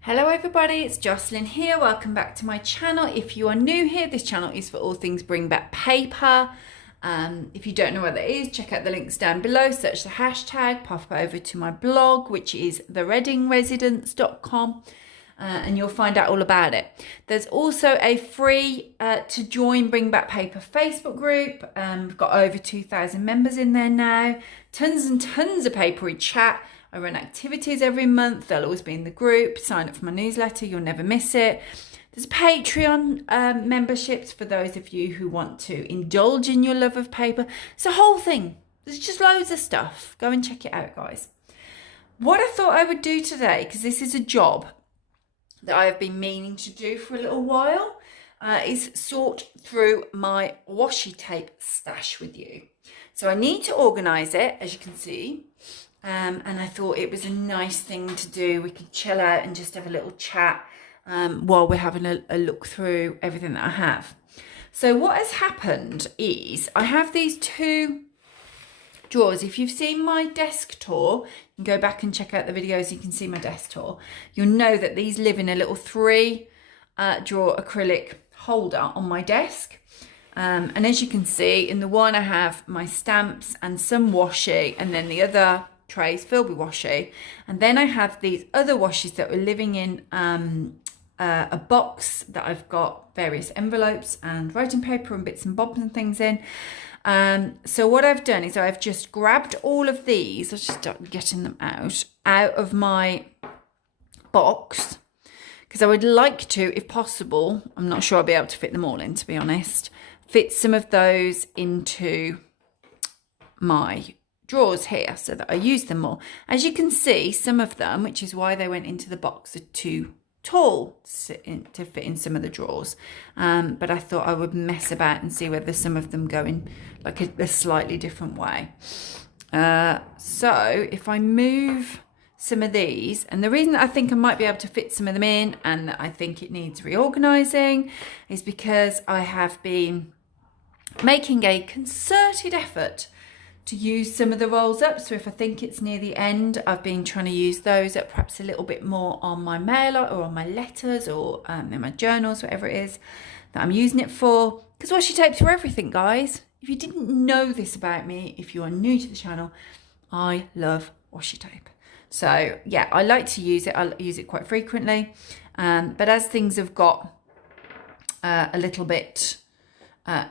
Hello everybody, it's Jocelyn here. Welcome back to my channel. If you are new here, this channel is for all things bring back paper. If you don't know what that is, check out the links down below, search the hashtag, pop over to my blog, which is thereadingresidence.com, and you'll find out all about it. There's also a free to join Bring Back Paper Facebook group. We've got over 2,000 members in there now. Tons and tons of papery chat. I run activities every month. They'll always be in the group. Sign up for my newsletter. You'll never miss it. There's Patreon memberships for those of you who want to indulge in your love of paper. It's a whole thing. There's just loads of stuff. Go and check it out, guys. What I thought I would do today, because this is a job that I have been meaning to do for a little while, is sort through my washi tape stash with you. So I need to organise it, as you can see. And I thought it was a nice thing to do. We could chill out and just have a little chat while we're having a look through everything that I have. So what has happened is I have these two drawers. If you've seen my desk tour, you can go back and check out the videos. You can see my desk tour. You'll know that these live in a little three drawer acrylic holder on my desk. And as you can see, in the one I have my stamps and some washi, and then the other trays filled with washi, and then I have these other washes that were living in a box that I've got various envelopes and writing paper and bits and bobs and things in. So what I've done is I've just grabbed all of these. I'll just start getting them out of my box, because I would like to, if possible, I'm not sure I'll be able to fit them all in, to be honest, fit some of those into my drawers here so that I use them more. As you can see, some of them, which is why they went into the box, are too tall to fit in some of the drawers. But I thought I would mess about and see whether some of them go in like a slightly different way. So if I move some of these, and the reason that I think I might be able to fit some of them in and that I think it needs reorganizing is because I have been making a concerted effort to use some of the rolls up. So if I think it's near the end, I've been trying to use those up perhaps a little bit more on my mailer or on my letters or in my journals, whatever it is that I'm using it for. Because washi tape's for everything, guys. If you didn't know this about me, if you are new to the channel, I love washi tape. So yeah, I like to use it. I use it quite frequently. But as things have got a little bit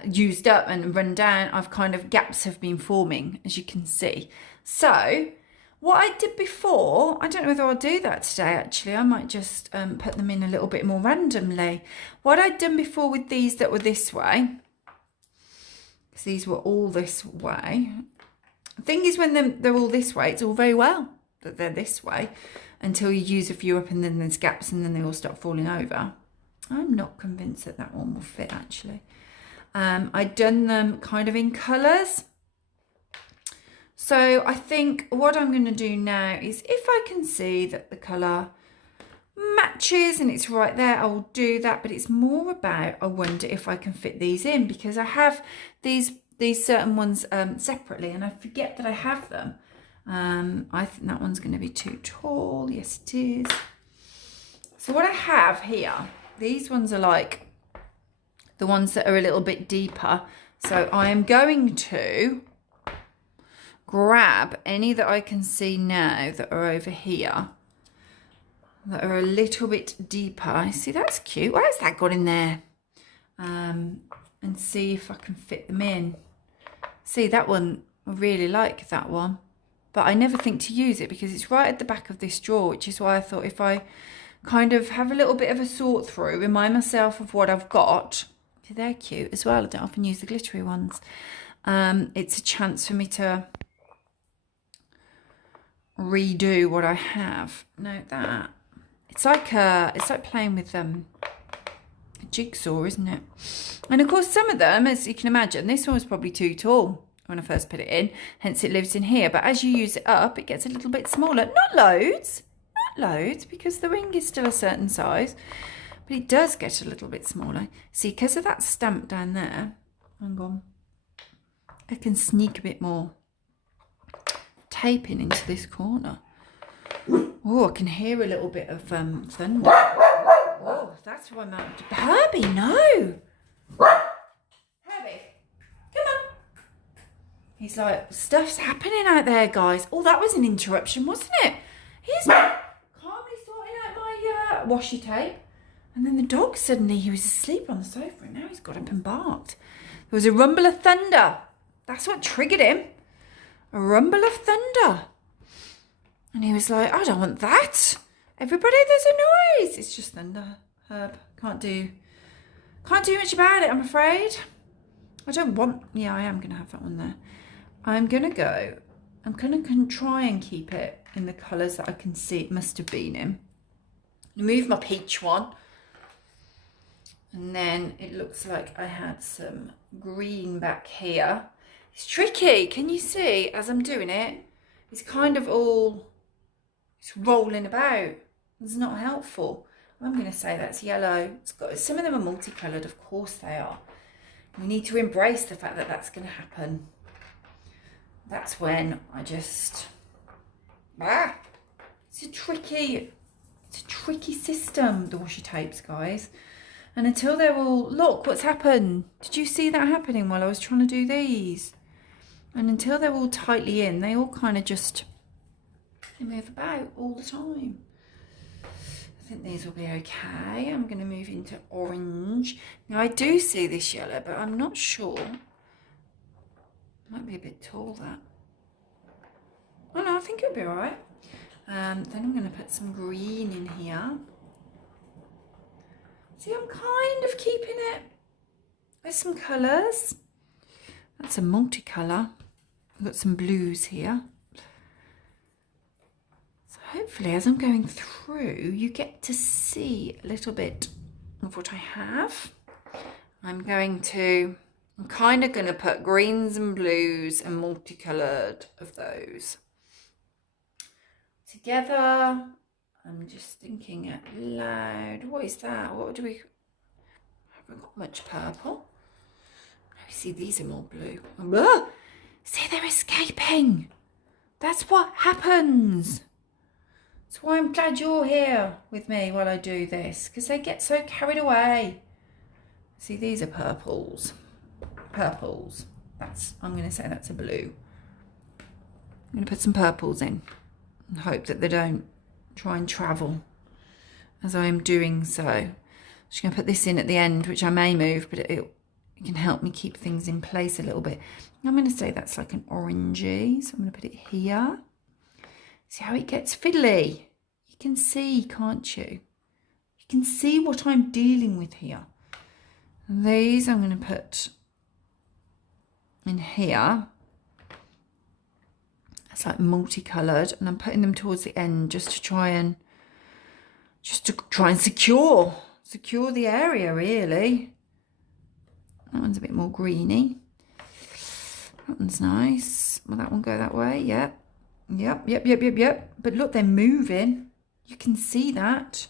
used up and run down, I've kind of gaps have been forming, as you can see. So what I did before, I don't know whether I'll do that today actually. I might just put them in a little bit more randomly. What I'd done before with these that were this way, because these were all this way. The thing is, when they're all this way, it's all very well that they're this way until you use a few up and then there's gaps and then they all start falling over. I'm not convinced that that one will fit actually. I'd done them kind of in colours. So I think what I'm going to do now is, if I can see that the colour matches and it's right there, I will do that. But it's more about, I wonder if I can fit these in, because I have these certain ones separately and I forget that I have them. I think that one's going to be too tall. Yes, it is. So what I have here, these ones are like the ones that are a little bit deeper. So I am going to grab any that I can see now that are over here, that are a little bit deeper. See, that's cute. Why has that got in there? And see if I can fit them in. See, that one, I really like that one. But I never think to use it because it's right at the back of this drawer, which is why I thought if I kind of have a little bit of a sort through, remind myself of what I've got. They're cute as well. I don't often use the glittery ones. It's a chance for me to redo what I have. Note that. It's like playing with a jigsaw, isn't it? And of course, some of them, as you can imagine, this one was probably too tall when I first put it in. Hence, it lives in here. But as you use it up, it gets a little bit smaller. Not loads. Not loads, because the ring is still a certain size. But it does get a little bit smaller. See, because of that stamp down there, hang on, I can sneak a bit more tape into this corner. Oh, I can hear a little bit of thunder. Oh, that's why I'm Herbie, no. Herbie, come on. He's like, stuff's happening out there, guys. Oh, that was an interruption, wasn't it? He's calmly sorting out my washi tape. And then the dog suddenly, he was asleep on the sofa and now he's got up and barked. There was a rumble of thunder. That's what triggered him. A rumble of thunder. And he was like, I don't want that. Everybody, there's a noise. It's just thunder, Herb. Can't do much about it, I'm afraid. I don't want, yeah, I am going to have that one there. I'm going to try and keep it in the colours that I can see it must have been in. Move my peach one. And then it looks like I had some green back here. It's tricky. Can you see as I'm doing it? It's kind of all, it's rolling about. It's not helpful. I'm going to say that's yellow. It's got, some of them are multicoloured, of course they are. We need to embrace the fact that that's going to happen. That's when I just, it's a tricky system, the washi tapes, guys. And until they're all, look what's happened. Did you see that happening while I was trying to do these? And until they're all tightly in, they all kind of just, they move about all the time. I think these will be okay. I'm going to move into orange. Now I do see this yellow, but I'm not sure. Might be a bit tall, that. Oh no, I think it'll be all right. Then I'm going to put some green in here. See, I'm kind of keeping it with some colours. That's a multicolour. I've got some blues here. So hopefully as I'm going through, you get to see a little bit of what I have. I'm kind of going to put greens and blues and multicoloured of those together. I'm just thinking out loud. What is that? What do we... I haven't got much purple. I see these are more blue. Ah! See, they're escaping. That's what happens. That's why I'm glad you're here with me while I do this, because they get so carried away. See, these are purples. Purples. I'm going to say that's a blue. I'm going to put some purples in and hope that they don't try and travel as I am doing so. I'm just going to put this in at the end, which I may move, but it can help me keep things in place a little bit. I'm going to say that's like an orangey, so I'm going to put it here. See how it gets fiddly? You can see, can't you? You can see what I'm dealing with here. And these I'm going to put in here. It's like multicoloured, and I'm putting them towards the end just to try and secure the area, really. That one's a bit more greeny. That one's nice. Will that one go that way? Yep. But look, they're moving. You can see that.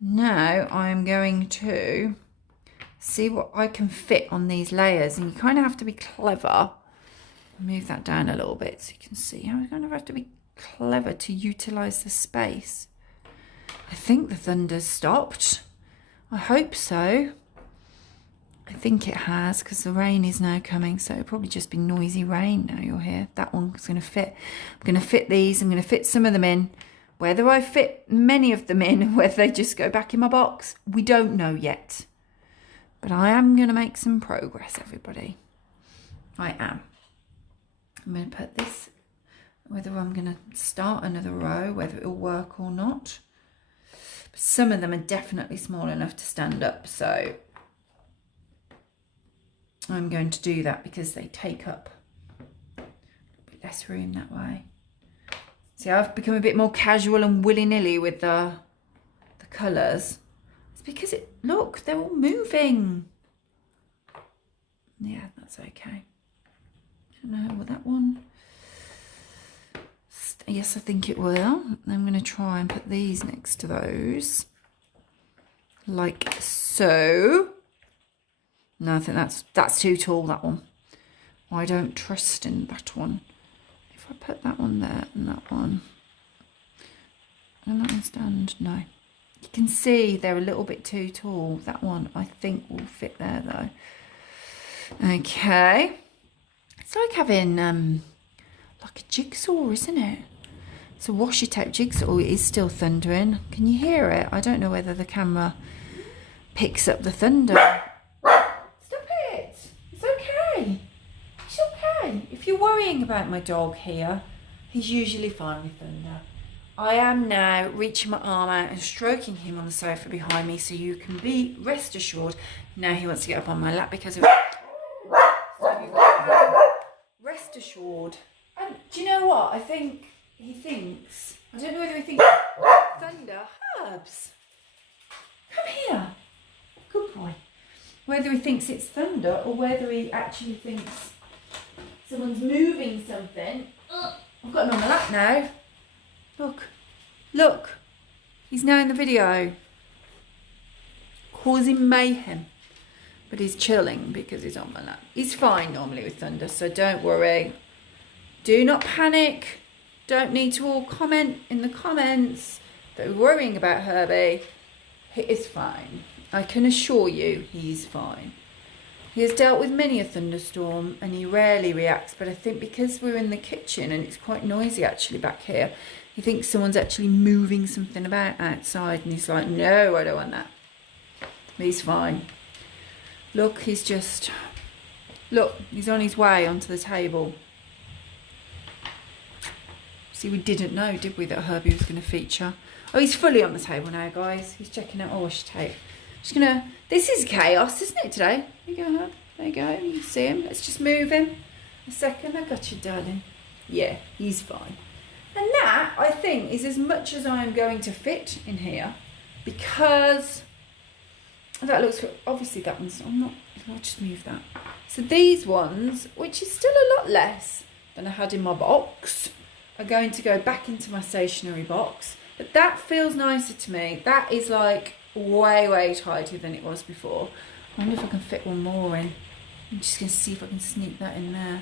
Now I'm going to see what I can fit on these layers, and you kind of have to be clever. Move that down a little bit so you can see how I'm going to have to be clever to utilise the space. I think the thunder's stopped. I hope so. I think it has, because the rain is now coming, so it'll probably just be noisy rain now you're here. That one's going to fit. I'm going to fit these. I'm going to fit some of them in. Whether I fit many of them in, whether they just go back in my box, we don't know yet. But I am going to make some progress, everybody. I am. I'm going to put this, whether I'm going to start another row, whether it'll work or not. But some of them are definitely small enough to stand up, so I'm going to do that because they take up a bit less room that way. See, I've become a bit more casual and willy-nilly with the colours. It's because look, they're all moving. Yeah, that's okay. I don't know, will that one? Yes, I think it will. I'm going to try and put these next to those. Like so. No, I think that's too tall, that one. I don't trust in that one. If I put that one there and that one. Can that one stand? No. You can see they're a little bit too tall. That one I think will fit there though. Okay. It's like having like a jigsaw, isn't it? It's a washi tape jigsaw. It is still thundering. Can you hear it? I don't know whether the camera picks up the thunder. Stop it. It's okay. It's okay. If you're worrying about my dog here, he's usually fine with thunder. I am now reaching my arm out and stroking him on the sofa behind me, so you can be rest assured now he wants to get up on my lap because of it. Rest assured. And do you know what? I think he thinks, I don't know whether he thinks thunder. Herbs, come here. Good boy. Whether he thinks it's thunder or whether he actually thinks someone's moving something. I've got him on my lap now. Look, he's now in the video, causing mayhem, but he's chilling because he's on my lap. He's fine normally with thunder, so don't worry. Do not panic. Don't need to all comment in the comments that we're worrying about Herbie. He is fine. I can assure you he's fine. He has dealt with many a thunderstorm and he rarely reacts, but I think because we're in the kitchen and it's quite noisy actually back here, he thinks someone's actually moving something about outside and he's like, no, I don't want that. But he's fine. Look, he's on his way onto the table. See, we didn't know, did we, that Herbie was going to feature. Oh, he's fully on the table now, guys. He's checking out washi tape. This is chaos, isn't it, today? There you go, Herb. There you go. You can see him. Let's just move him. A second. I got you, darling. Yeah, he's fine. And that, I think, is as much as I am going to fit in here, because that looks, obviously that one's, I'll just move that. So these ones, which is still a lot less than I had in my box, are going to go back into my stationery box. But that feels nicer to me. That is like way tighter than it was before. I wonder if I can fit one more in. I'm just going to see if I can sneak that in there.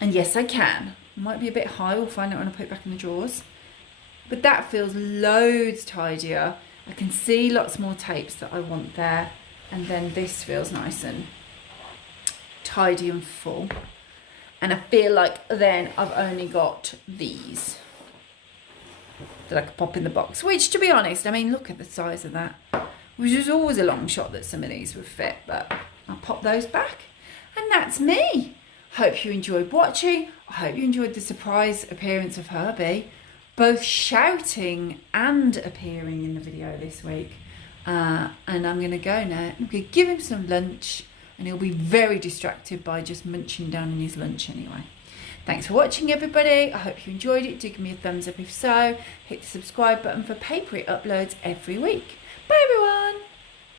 And yes, I can. It might be a bit high. We'll find out when I put it back in the drawers. But that feels loads tidier. I can see lots more tapes that I want there. And then this feels nice and tidy and full. And I feel like then I've only got these that I could pop in the box, which, to be honest, I mean, look at the size of that, which was always a long shot that some of these would fit, but I'll pop those back. And that's me. Hope you enjoyed watching. I hope you enjoyed the surprise appearance of Herbie, both shouting and appearing in the video this week. And I'm going to go now. I'm going to give him some lunch, and he'll be very distracted by just munching down on his lunch anyway. Thanks for watching, everybody. I hope you enjoyed it. Do give me a thumbs up if so. Hit the subscribe button for papery uploads every week. Bye, everyone.